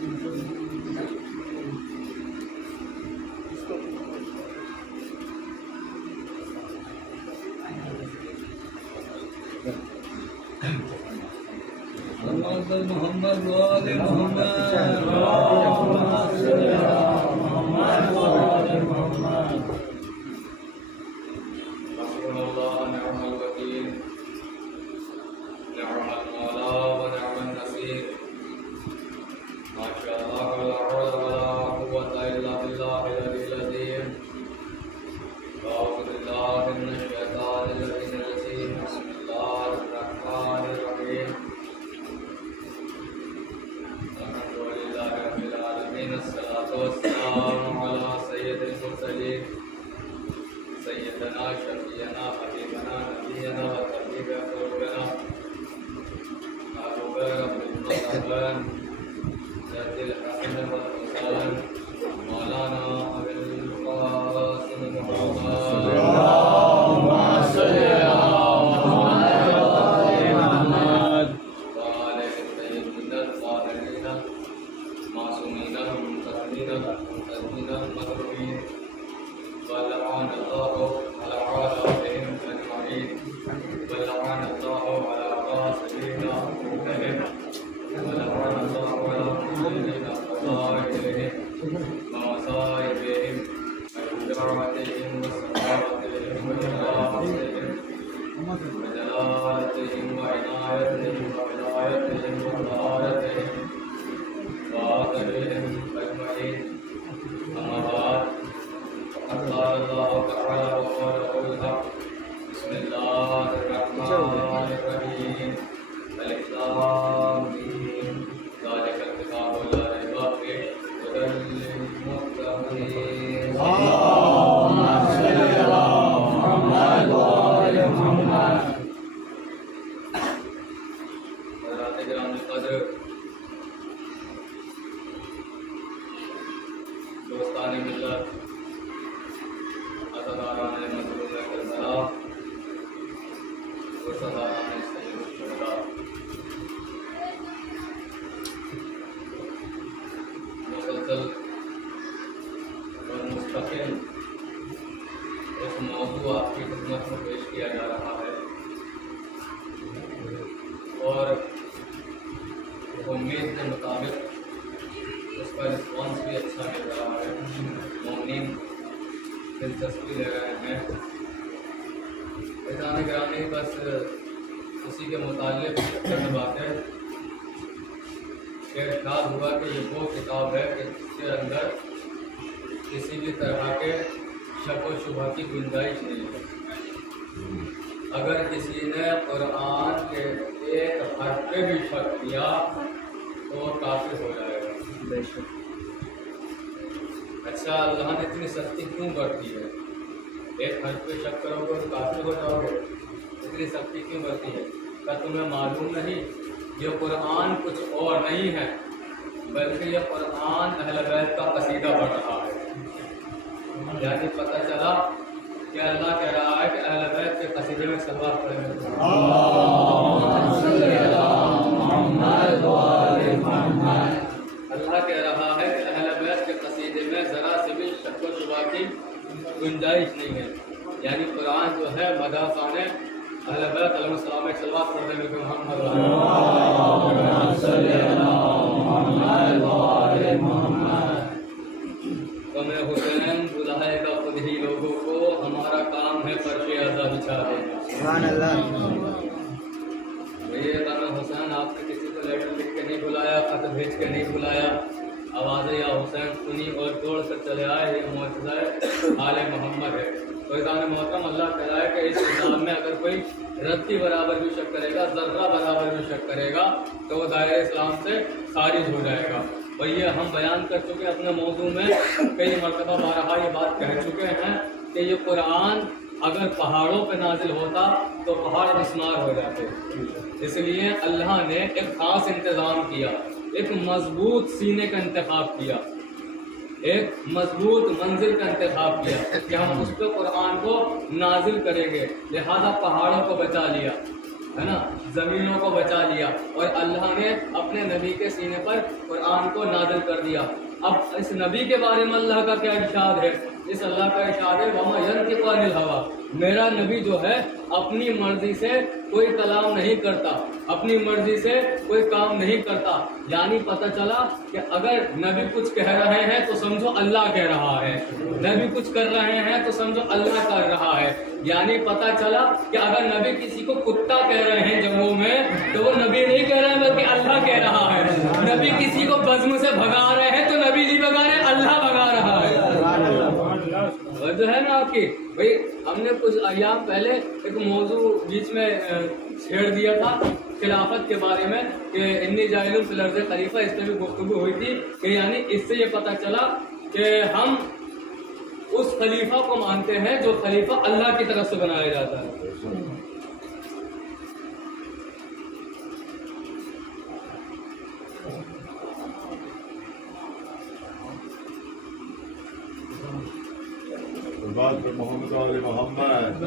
محمد وآل محمد حسبنا الله ونعم الوكيل نعم المولى ونعم النصير ما شاء الله لا حول ولا قوة إلا بالله العلي العظيم أعوذ بالله من الشيطان الرجيم بسم الله الرحمن الرحيم الحمد لله رب العالمين الصلاة والسلام على سيد المرسلين سيدنا شفيعنا حبيبنا نبينا وطبيب قلوبنا أبو بكر بن الحسن ذات الحسن والحسن مولانا أبي القاسم محمد اللهم صل على محمد وعلى سيدنا الطاهرين المعصومين المنتقمين المنتقمين المظلومين ولعن الله على أعدائهم أجمعين ولعن الله على غاصبين مبتلين ولعن الله على مبتلين فضائلهم ومصائبهم وشجرتهم وسخاوتهم وإخلاصهم وجلالتهم وعنايتهم وولايتهم وطهارتهم وآخرهم أجمعين أما بعد فقد قال الله تعالى وقوله الحق بسم الله الرحمن الرحيم ألف لام ميم ذلك الكتاب لا ريب فيه هدى للمتقين اللهم صل على محمد وآل محمد حضرات کرام قدر دوستان ملت عزاداران مظلوم کربلا گرسداران سید الشہداء مسلسل اور مستقل ایک موضوع آپ کی خدمت میں پیش کیا جا رہا ہے اور امید کے مطابق اس کا رسپانس بھی اچھا مل رہا ہے مومنین دلچسپی لے رہے ہیں اذان گرامی بس اسی کے متعلق چند باتیں کہ ارشاد ہوا کہ یہ وہ کتاب ہے کہ جس کے اندر کسی بھی طرح کے شک و شبہ کی گنجائش نہیں ہے اگر کسی نے قرآن کے ایک حرف پہ بھی شک کیا تو وہ کافر ہو جائے گا بے شک اچھا اللہ نے اتنی سختی کیوں برتی ہے ایک حرف پہ شک کرو گے تو کافر ہو جاؤ گے اتنی سختی کیوں برتی ہے کیا تمہیں معلوم نہیں یہ قرآن کچھ اور نہیں ہے بلکہ یہ قرآن اہل بیت کا قصیدہ پڑھ رہا ہے یعنی پتہ چلا کہ اللہ کہہ رہا ہے کہ اہل بیت کے قصیدے میں صلوات پڑھیں گے اللہ کہہ رہا ہے کہ اہل بیت کے قصیدے میں ذرا سے بھی شک و شبہ کی گنجائش نہیں ہے یعنی قرآن جو ہے مدافعان اہل بیت علیہ السلام میں صلوات پڑھنے میں کہ محمد تمہیں حسین بلائے گا خود ہی لوگوں کو ہمارا کام ہے فرش اعضا بچھا دینا سبحان اللہ یہ تمہیں حسین آپ نے کسی کو لیٹر لکھ کے نہیں بلایا خط بھیج کے نہیں بلایا آواز یا حسین سنی اور دوڑ کر چلے آئے یہ معجزہ آل محمد ہے تو اذان محترم اللہ کہہ رہا ہے کہ اس کتاب میں اگر کوئی رتی برابر بھی شک کرے گا ذرہ برابر بھی شک کرے گا تو وہ دائرہ اسلام سے خارج ہو جائے گا اور یہ ہم بیان کر چکے اپنے موضوع میں کئی مرتبہ بارہا یہ بات کہہ چکے ہیں کہ یہ قرآن اگر پہاڑوں پہ نازل ہوتا تو پہاڑ مسمار ہو جاتے اس لیے اللہ نے ایک خاص انتظام کیا ایک مضبوط سینے کا انتخاب کیا ایک مضبوط منزل کا انتخاب کیا کہ ہم اس پہ قرآن کو نازل کریں گے لہذا پہاڑوں کو بچا لیا ہے نا, زمینوں کو بچا لیا, اور اللہ نے اپنے نبی کے سینے پر قرآن کو نازل کر دیا. اب اس نبی کے بارے میں اللہ کا کیا ارشاد ہے؟ اس اللہ کا ارشاد ہے وَمَا يَنطِقُ عَنِ الْهَوَىٰ, میرا نبی جو ہے اپنی مرضی سے کوئی کلام نہیں کرتا, اپنی مرضی سے کوئی کام نہیں کرتا. یعنی پتہ چلا کہ اگر نبی کچھ کہہ رہے ہیں تو سمجھو اللہ کہہ رہا ہے, نبی کچھ کر رہے ہیں تو سمجھو اللہ کر رہا ہے. یعنی پتہ چلا کہ اگر نبی کسی کو کتا کہہ رہے ہیں جموں میں تو وہ نبی نہیں کہہ رہے ہیں بلکہ اللہ کہہ رہا ہے. نبی کسی کو بزم سے بھگا رہے ہیں تو نبی نہیں بھگا رہے, اللہ بھگا رہا ہے. جو ہے نا آپ کی بھائی, ہم نے کچھ ایام پہلے ایک موضوع بیچ میں چھیڑ دیا تھا خلافت کے بارے میں کہ انی جاعل فی الارض خلیفہ, اس پہ بھی گفتگو ہوئی تھی کہ یعنی اس سے یہ پتہ چلا کہ ہم اس خلیفہ کو مانتے ہیں جو خلیفہ اللہ کی طرف سے بنایا جاتا ہے. محمد علی محمد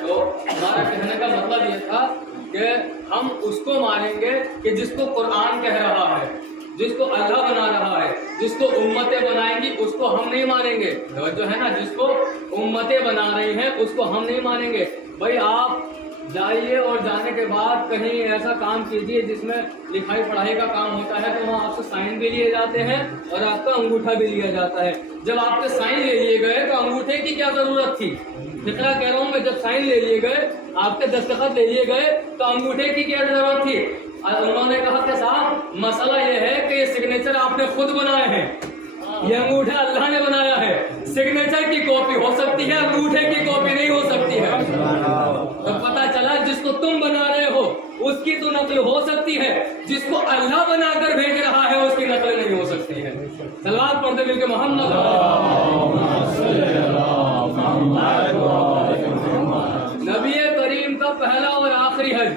تو ہمارا کہنے کا مطلب یہ تھا کہ ہم اس کو مانیں گے کہ جس کو قرآن کہہ رہا ہے, جس کو اللہ بنا رہا ہے. جس کو امتیں بنائیں گی اس کو ہم نہیں مانیں گے. جو ہے نا, جس کو امتیں بنا رہی ہیں اس کو ہم نہیں مانیں گے. بھائی آپ جائیے اور جانے کے بعد کہیں ایسا کام کیجیے جس میں لکھائی پڑھائی کا کام ہوتا ہے, تو وہاں آپ سے سائن بھی لیے جاتے ہیں اور آپ کا انگوٹھا بھی لیا جاتا ہے. جب آپ کے سائن لے لیے گئے تو انگوٹھے کی کیا ضرورت تھی؟ جتنا کہہ رہا ہوں میں, جب سائن لے لیے گئے, آپ کے دستخط لے لیے گئے تو انگوٹھے کی کیا ضرورت تھی؟ انہوں نے کہا کہ صاحب مسئلہ یہ ہے کہ یہ سگنیچر آپ نے خود بنائے ہیں, یہ انگوٹھا اللہ نے بنایا ہے. سگنیچر کی کاپی ہو سکتی ہے, انگوٹھے کی کاپی نہیں ہو سکتی ہے. تو پتہ چلا جس کو تم بنا رہے ہو اس کی تو نقل ہو سکتی ہے, جس کو اللہ بنا کر بھیج رہا ہے اس کی نقل نہیں ہو سکتی ہے. صلوات پڑھتے مل کے محمد. نبی کریم کا پہلا اور آخری حج,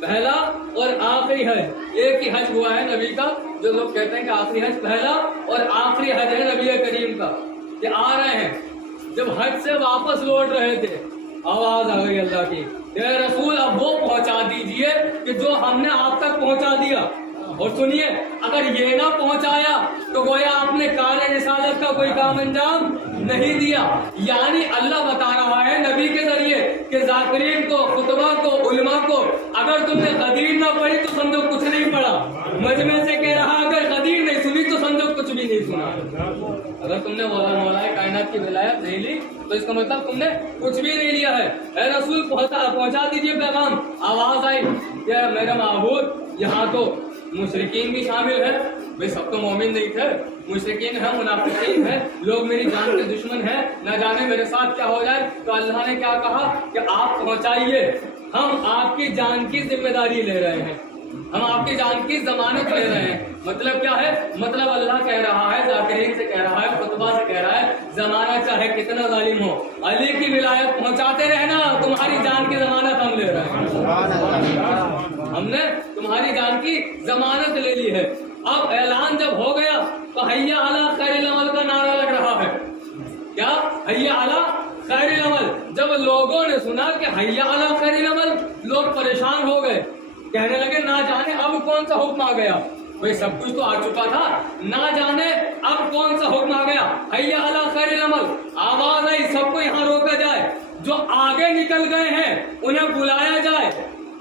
پہلا اور آخری حج, ایک ہی حج ہوا ہے نبی کا. جو لوگ کہتے ہیں کہ آخری حج پہلا اور آخری حج ہے نبی کریم کا, کہ آ رہے ہیں. جب حج سے واپس لوٹ رہے تھے آواز آ گئی اللہ کی, اے رسول اب وہ پہنچا دیجئے کہ جو ہم نے آپ تک پہنچا دیا. اور سنیے, اگر یہ نہ پہنچایا تو گویا آپ نے کار رسالت کا کوئی کام انجام نہیں دیا. یعنی اللہ بتا رہا ہے نبی کے ذریعے کہ ذاکرین کو, خطبہ کو, علماء کو, اگر تم نے قدیر نہ پڑھی تو سمجھو کچھ نہیں پڑھا. مجمع سے کہہ رہا اگر قدیر نہیں سنی تو سمجھو کچھ بھی نہیں سنا. اگر تم نے مولا کائنات کی ولایت نہیں لی تو اس کا مطلب تم نے کچھ بھی نہیں لیا ہے. اے رسول پہنچا دیجئے پیغام. آواز آئی کہ میرے معبود یہاں تو مشرکین بھی شامل ہے. بھئی سب تو مومن نہیں تھے, مشرکین ہیں, منافقین ہیں, لوگ میری جان کے دشمن ہیں, نہ جانے میرے ساتھ کیا ہو جائے. تو اللہ نے کیا کہا کہ آپ پہنچائیے, ہم آپ کی جان کی ذمہ داری لے رہے ہیں, ہم آپ کی جان کی ضمانت لے رہے ہیں. مطلب کیا ہے؟ مطلب اللہ کہہ رہا ہے, ذاکرین سے کہہ رہا ہے, خطبہ سے کہہ رہا ہے, زمانہ چاہے کتنا ظالم ہو, علی کی ولایت پہنچاتے رہنا, تمہاری جان کی ضمانت ہم لے رہے ہیں. ہم نے تمہاری جان کی ضمانت لے لی ہے. اب اعلان جب ہو گیا تو حیا علی خیر العمل کا نعرہ لگ رہا ہے. کیا؟ حیا علی خیر العمل. جب لوگوں نے سنا کہ حیا علی خیر العمل, لوگ پریشان ہو گئے, کہنے لگے نہ جانے اب کون سا حکم آ گیا. بھئی سب کچھ تو آ چکا تھا, نہ جانے اب کون سا حکم آ گیا. حیا علی خیر العمل. آواز آئی سب کو یہاں روکا جائے, جو آگے نکل گئے ہیں انہیں بلایا جائے,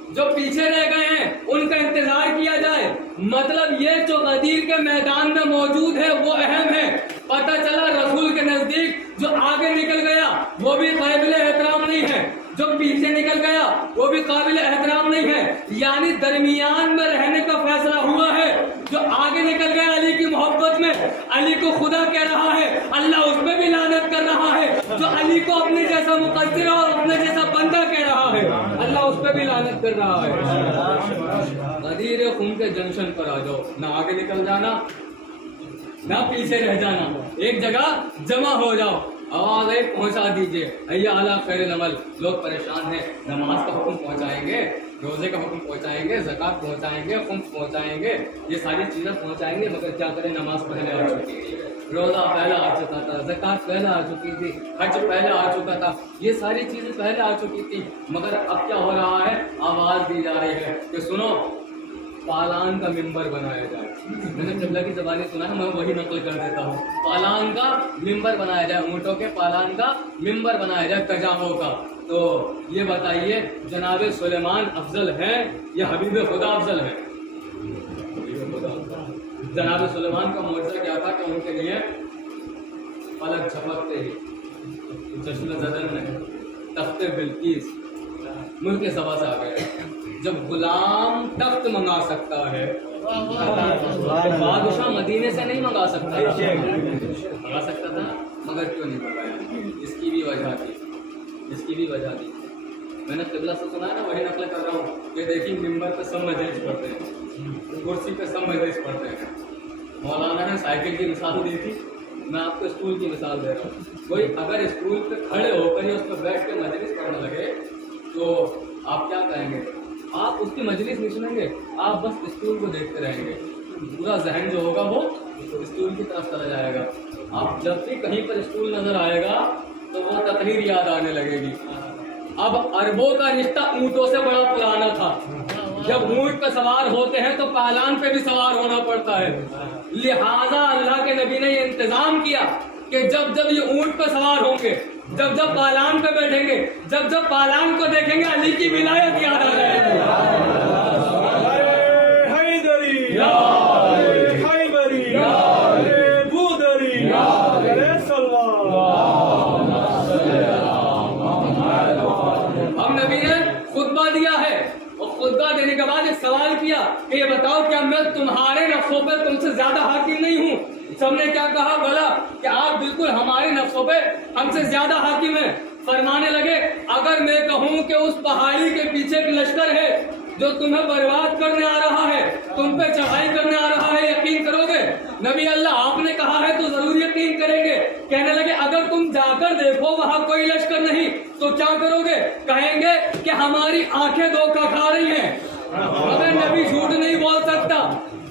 جو پیچھے رہ گئے ہیں ان کا انتظار کیا جائے. مطلب یہ جو غدیر کے میدان میں موجود ہے وہ اہم ہے. پتہ چلا رسول کے نزدیک جو آگے نکل گیا وہ بھی قابل احترام نہیں ہے, جو پیچھے نکل گیا وہ بھی قابل احترام نہیں ہے. یعنی درمیان میں رہنے کا فیصلہ ہوا ہے. جو آگے نکل گیا علی کی محبت میں, علی کو خدا کہہ رہا ہے, اللہ اس پہ بھی لعنت کر رہا ہے. جو علی کو اپنے جیسا مقصر اور اپنے جیسا بندہ کہہ رہا ہے, اللہ اس پہ بھی لعنت کر رہا ہے. غدیر خون کے جنکشن پر آ جاؤ, نہ آگے نکل جانا نہ پیچھے رہ جانا, ایک جگہ جمع ہو جاؤ. آواز ایک پہنچا دیجئے حیا علی خیر العمل. لوگ پریشان ہیں, نماز کا حکم پہنچائیں گے, روزے کا حکم پہنچائیں گے, زکات پہنچائیں گے, خمس پہنچائیں گے, یہ ساری چیزیں پہنچائیں گے, مگر کیا کریں نماز پڑھنے آ چکی تھی, روزہ پہلے آ چکا تھا, زکات پہلے آ چکی تھی, حج پہلے آ چکا تھا, یہ ساری چیزیں پہلے آ چکی تھی, مگر اب کیا ہو رہا ہے, آواز دی جا رہی ہے کہ سنو پالان کا ممبر بنایا جائے. میں نے قبلہ کی زبانی سنا ہے, میں وہی نقل کر دیتا ہوں. پالان کا ممبر بنایا جائے, اونٹوں کے پالان کا ممبر بنایا جائے, کجاووں کا. تو یہ بتائیے جناب سلیمان افضل ہیں یا حبیب خدا افضل ہیں؟ جناب سلیمان کا معجزہ کیا تھا کہ ان کے لیے فلک جھپکتے ہی چشم زدن میں تخت بلقیس ملک سبا سے آ گئے. جب غلام تخت منگا سکتا ہے بادشاہ مدینے سے نہیں منگا سکتا, منگا سکتا تھا مگر کیوں نہیں منگایا؟ اس کی بھی وجہ تھی, اس کی بھی وجہ تھی. میں نے قبلہ سے سنا ہے نا, وہی نقل کر رہا ہوں کہ دیکھیں ممبر پہ سب مجلس پڑھتے ہیں, کرسی پہ سب مجلس پڑھتے ہیں. مولانا نے سائیکل کی مثال دی تھی, میں آپ کو اسٹول کی مثال دے رہا ہوں. کوئی اگر اسٹول پہ کھڑے ہو کر یا اس پہ بیٹھ کے مجلس پڑھنے لگے تو آپ کیا کہیں گے؟ آپ اس کی مجلس نہیں سنیں گے, آپ بس اسٹول کو دیکھتے رہیں گے. پورا ذہن جو ہوگا وہ اسٹول کی طرف چلا جائے گا. آپ جب بھی کہیں پر اسٹول نظر آئے گا تو وہ تقریر یاد آنے لگے گی. اب عربوں کا رشتہ اونٹوں سے بڑا پرانا تھا. جب اونٹ پہ سوار ہوتے ہیں تو پالان پہ بھی سوار ہونا پڑتا ہے. لہذا اللہ کے نبی نے یہ انتظام کیا کہ جب جب یہ اونٹ پہ سوار ہوں گے, جب جب پالان پہ بیٹھیں گے, جب جب پالان کو دیکھیں گے, علی کی ولایت یاد آ جائے گی. ہم نبی نے خطبہ دیا ہے اور خطبہ دینے کے بعد ایک سوال کیا کہ یہ بتاؤ کیا میں تمہارے نفسوں پہ تم سے زیادہ حاکم نہیں ہوں؟ سب نے کیا کہا؟ بولا کہ آپ بالکل ہمارے نفسوں پہ ہم سے زیادہ حاکم ہیں. فرمانے لگے اگر میں کہوں کہ اس پہاڑی کے پیچھے ایک لشکر ہے جو تمہیں برباد کرنے آ رہا ہے, تم پہ چڑھائی کرنے آ رہا ہے, یقین کرو گے؟ نبی اللہ آپ نے کہا ہے تو ضرور یقین کریں گے. کہنے لگے اگر تم جا کر دیکھو وہاں کوئی لشکر نہیں تو کیا کرو گے؟ کہیں گے کہ ہماری آنکھیں دھوکہ کھا رہی ہیں. مگر نبی جھوٹ نہیں بول سکتا,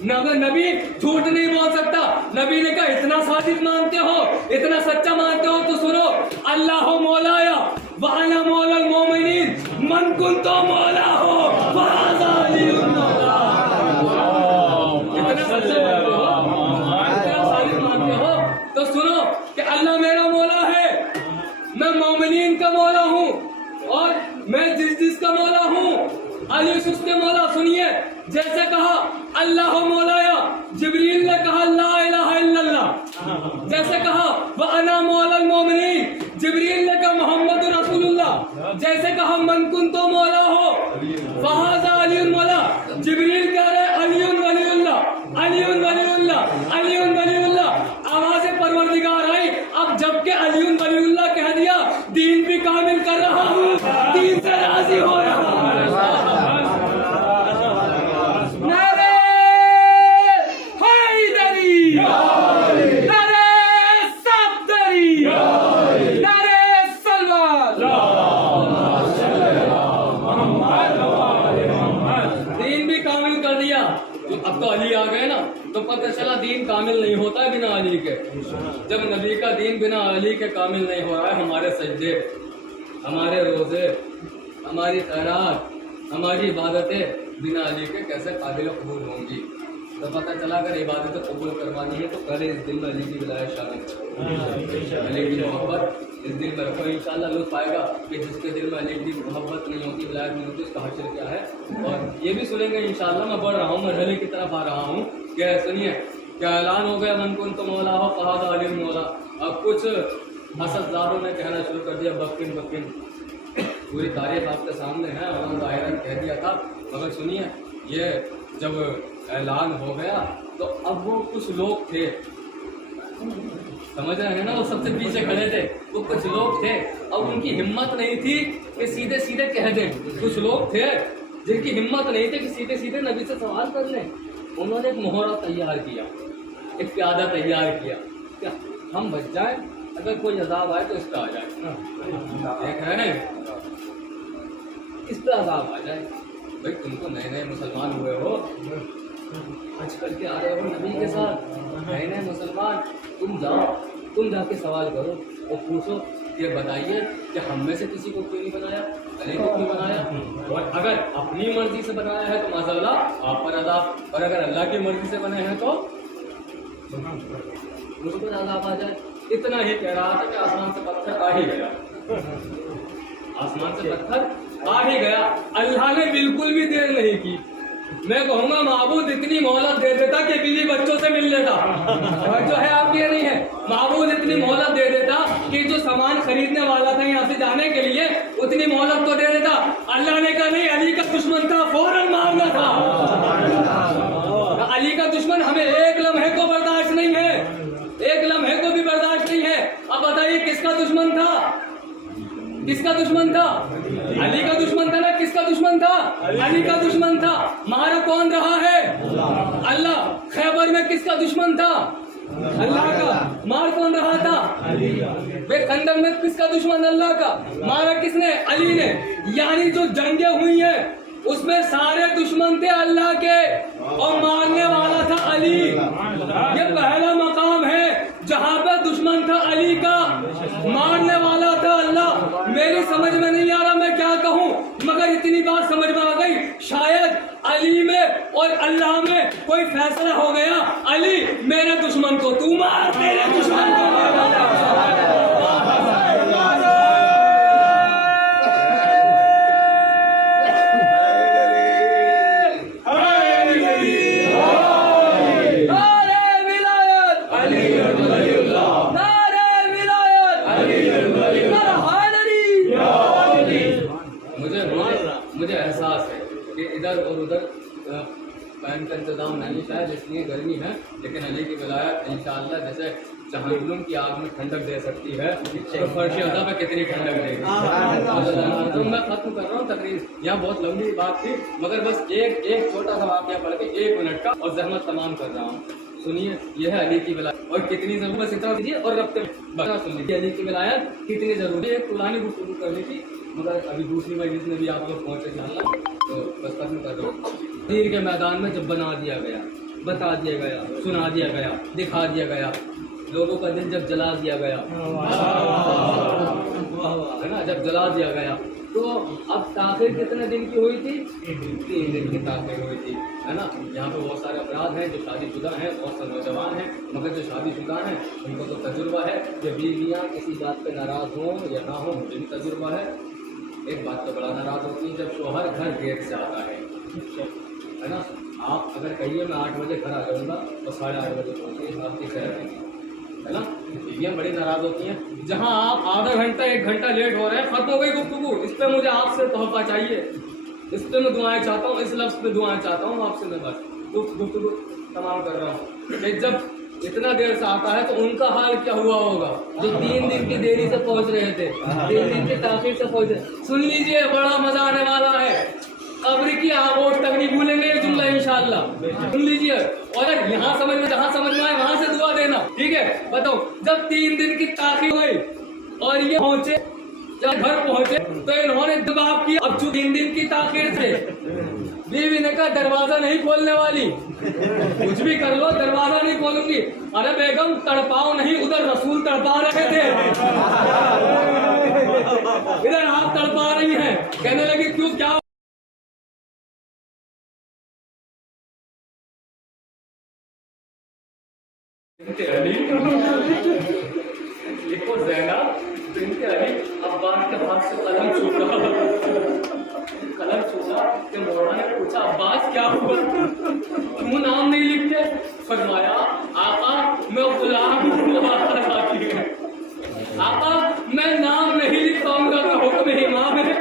نبی جھوٹ نہیں بول سکتا. نبی نے کہا اتنا صادق مانتے ہو, اتنا سچا مانتے ہو تو سنو, اللہ مولایا وانا مولا المومنین من کنت مولا ہو فہذا علی المولا. اتنا سچا مانتے ہو, اتنا صادق مانتے ہو تو سنو کہ اللہ میرا مولا ہے, میں مومنین کا مولا ہوں اور میں جس کا مولا ہوں علی اس کے مولا. سنیے, جیسے کہا اللہ مولایا, جبریل نے کہا لا الہ الا اللہ. جیسے کہا وانا مولا المومنین, جبریل نے کہا محمد رسول اللہ. جیسے کہا من کنت مولا ہو فہذا علی المولا, جبریل کہہ رہے علی ولی اللہ, علی ولی اللہ, علی ولی اللہ. آواز پروردگار آئی. اب جب کہ علی ولی اللہ کہہ دیا, دین بھی کامل کر رہا ہوں, دین سے راضی ہو رہا ہوں. اب تو علی آ گئے نا تو پتہ چلا دین کامل نہیں ہوتا ہے بنا علی کے. جب نبی کا دین بنا علی کے کامل نہیں ہو رہا ہے, ہمارے سجدے, ہمارے روزے, ہماری خیرات, ہماری عبادتیں بنا علی کے کیسے قابل قبول ہوں گی؟ تو پتہ چلا اگر عبادتیں قبول کروانی ہے تو پہلے اس دل میں علی کی ولایت شامل کرو, علی کی محبت اس دل میں رکھو. انشاءاللہ لطف آئے گا کہ جس کے دل میں علی کی محبت نہیں ہوتی, ولایت نہیں ہوتی, اس کا حشر کیا ہے. اور یہ بھی سنیں گے انشاءاللہ. میں بڑھ رہا ہوں, مرحلے کی طرف آ رہا ہوں کہ سنیے کیا اعلان ہو گیا من کنت مولا ہو فہذا علی مولا. اب کچھ حسدزادوں نے کہنا شروع کر دیا بکن بکن. پوری تاریخ آپ کے سامنے ہے, انہوں نے ظاہراً کہہ دیا تھا, مگر سنیے یہ جب اعلان ہو گیا تو اب وہ کچھ لوگ تھے, سمجھ رہے ہیں نا, وہ سب سے پیچھے کھڑے تھے, وہ کچھ لوگ تھے, اب ان کی ہمت نہیں تھی کہ سیدھے سیدھے کہہ دیں. کچھ لوگ تھے جن کی ہمت نہیں تھی کہ سیدھے سیدھے نبی سے سوال کر لیں. انہوں نے ایک مہرہ تیار کیا, ایک پیادہ تیار کیا, کیا ہم بچ جائیں, اگر کوئی عذاب آئے تو اس پہ آ جائے. دیکھ رہے ہیں اس پہ عذاب آ جائے. بھائی تم تو نئے نئے مسلمان ہوئے ہو, آج کل کے آ رہے ہو نبی کے ساتھ, نئے نئے مسلمان, تم جا کے سوال کرو اور پوچھو کہ بتائیے کہ ہم میں سے کسی کو کیوں نہیں بنایا, علی کو کیوں بنایا؟ اور اگر اپنی مرضی سے بنایا ہے تو معاذ اللہ آپ پر عذاب, اور اگر اللہ کی مرضی سے بنے ہیں تو مجھ پر عذاب آ جائے. اتنا ہی کہہ رہا تھا کہ آسمان سے پتھر آ ہی گیا, آسمان سے پتھر آ ہی گیا. اللہ نے بالکل بھی دیر نہیں کی. میں کہوں گا معبود اتنی مہلت دے دیتا کہ بیوی بچوں سے مل لیتا, اور جو ہے آپ یہ نہیں ہے, معبود اتنی مہلت دے دیتا کہ جو سامان خریدنے والا تھا یہاں سے جانے کے لیے اتنی مہلت تو دے دیتا. اللہ نے کہا نہیں, علی کا دشمن تھا, فوراً مارنا تھا. علی کا دشمن ہمیں ایک لمحے کو برداشت نہیں ہے, ایک لمحے کو بھی برداشت نہیں ہے. اب بتائیے کس کا دشمن تھا, کس کا دشمن تھا؟ علی کا دشمن تھا نا. کس کا دشمن تھا؟ علی کا دشمن تھا. مارا کون رہا ہے؟ اللہ. خیبر میں کس کا دشمن تھا؟ اللہ کا. مار کون رہا تھا؟ بے خندق میں کس کا دشمن؟ اللہ کا. مارا کس نے؟ علی نے. یعنی جو جنگیں ہوئی ہیں اس میں سارے دشمن تھے اللہ کے, اور مارنے والا تھا علی. یہ پہلا مقام ہے جہاں پہ دشمن تھا علی کا, مارنے والا تھا اللہ. میری سمجھ میں نہیں آ رہا میں کیا کہوں, مگر اتنی بات سمجھ میں آ گئی, شاید علی میں اور اللہ میں کوئی فیصلہ ہو گیا. علی میرے دشمن کو تو مار, تیرے دشمن کو مجھے احساس ہے کہ ادھر اور ادھر فین کا انتظام نہیں شاید اس لیے گرمی ہے, لیکن علی کی ولایت انشاءاللہ جیسے جہنم کی آگ میں ٹھنڈک دے سکتی ہے تو فرش عذاب میں کتنی ٹھنڈک دے گی. تو میں ختم کر رہا ہوں تقریر, یہاں بہت لمبی بات تھی مگر بس ایک چھوٹا سا واقعہ پڑھ کے 1 منٹ کا اور زحمت تمام کر رہا ہوں. سنیے یہ ہے علی کی ولایت اور کتنی ضروری, بس اتنا دیجیے اور ربطے میں سن لیجیے علی کی ولایت کتنی ضروری ہے. ایک پرانی گفتگو کرنی تھی مگر ابھی دوسری مجلس میں بھی آپ لوگ پہنچے انشاءاللہ, تو بس ختم کر رہا ہوں. تیر کے میدان میں جب بنا دیا گیا, بتا دیا گیا, سنا دیا گیا, دکھا دیا گیا, لوگوں کا دل جب جلا دیا گیا ہے نا, جب جلا دیا گیا تو اب تاخیر کتنے دن کی ہوئی تھی؟ 3 دن کی تاخیر ہوئی تھی ہے نا. یہاں پہ بہت سارے افراد ہیں جو شادی شدہ ہیں, بہت سے نوجوان ہیں, مگر جو شادی شدہ ہیں ان کو تو تجربہ ہے کہ بیویاں کسی بات پہ ناراض ہوں یا نہ ہوں, مجھے بھی تجربہ ہے. ایک بات تو بڑا ناراض ہوتی ہے جب شوہر گھر دیر سے آتا ہے نا. آپ اگر کہیے میں 8 بجے گھر آ جاؤں گا تو 8:30 بجے پہنچیے, آپ کی خیر ہے نا. بیویاں بڑی ناراض ہوتی ہیں. جہاں آپ آدھا گھنٹہ 1 گھنٹہ لیٹ ہو رہے ہیں, ختم ہو گئی گفتگو. اس پہ مجھے آپ سے تحفہ چاہیے, اس پہ میں دعائیں چاہتا ہوں, اس لفظ پہ دعائیں چاہتا ہوں آپ سے. میں بس گفتگو تمام کر رہا ہوں کہ جب اتنا دیر سے آتا ہے تو ان کا حال کیا ہوا ہوگا جو 3 دن کی دیری سے پہنچ رہے تھے, 3 دن کی تاخیر سے پہنچ رہے. سن لیجئے بڑا مزہ آنے والا ہے. قبر کی آغوش تک نہیں بھولیں گے یہ جملہ انشاءاللہ. سن لیجئے, اور یہاں سمجھ میں, جہاں سمجھ میں آئے وہاں سے دعا دینا, ٹھیک ہے. بتاؤ جب 3 دن کی تاخیر ہوئی اور یہ پہنچے, جب گھر پہنچے تو انہوں نے جواب کیا. اب 3 دن کی تاخیر سے بیوی نے کہا دروازہ نہیں کھولنے والی, کچھ بھی کر لو دروازہ نہیں کھولوں گی. ارے بیگم تڑپاؤ نہیں, ادھر رسول تڑپا رہے تھے, ادھر آپ تڑپا رہی ہیں. کہنے لگی کیوں, کیا لکھو زینب بنت علی عباس کے ہاتھ سے قلم چھوٹا کہ مولانا نے پوچھا عباس کیا ہوا, کیوں نام نہیں لکھتے؟ فرمایا آقا میں غلام ہوں, آقا میں نام نہیں لکھ پاؤں گا, میں حکم امام ہے,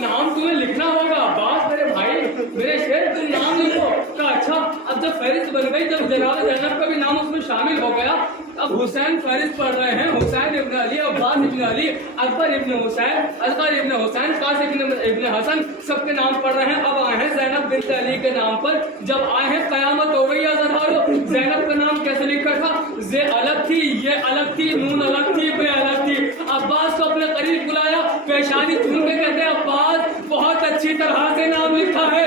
نام تمہیں لکھنا ہوگا. عباس میرے بھائی میرے شیر تم نام لکھو. کہا اچھا. اب جب فہرست بن گئی, جب جناب زینب کا بھی نام اس میں شامل ہو گیا, اب حسین فہرست پڑھ رہے ہیں, حسین ابن علی, عباس ابن علی, اکبر ابن حسین, اصغر ابن حسین, قاسم ابن حسن, سب کے نام پڑھ رہے ہیں. اب آئے ہیں زینب بنت علی کے نام پر. جب آئے ہیں قیامت ہو گئی ازہارو. زینب کا نام کیسے لکھا تھا؟ زے الگ تھی, یہ الگ تھی, نون الگ تھی, بے الگ تھی. عباس کو اپنے قریب بلایا, پیشانی چون کے کہتے ہیں عباس بہت اچھی طرح سے نام لکھا ہے,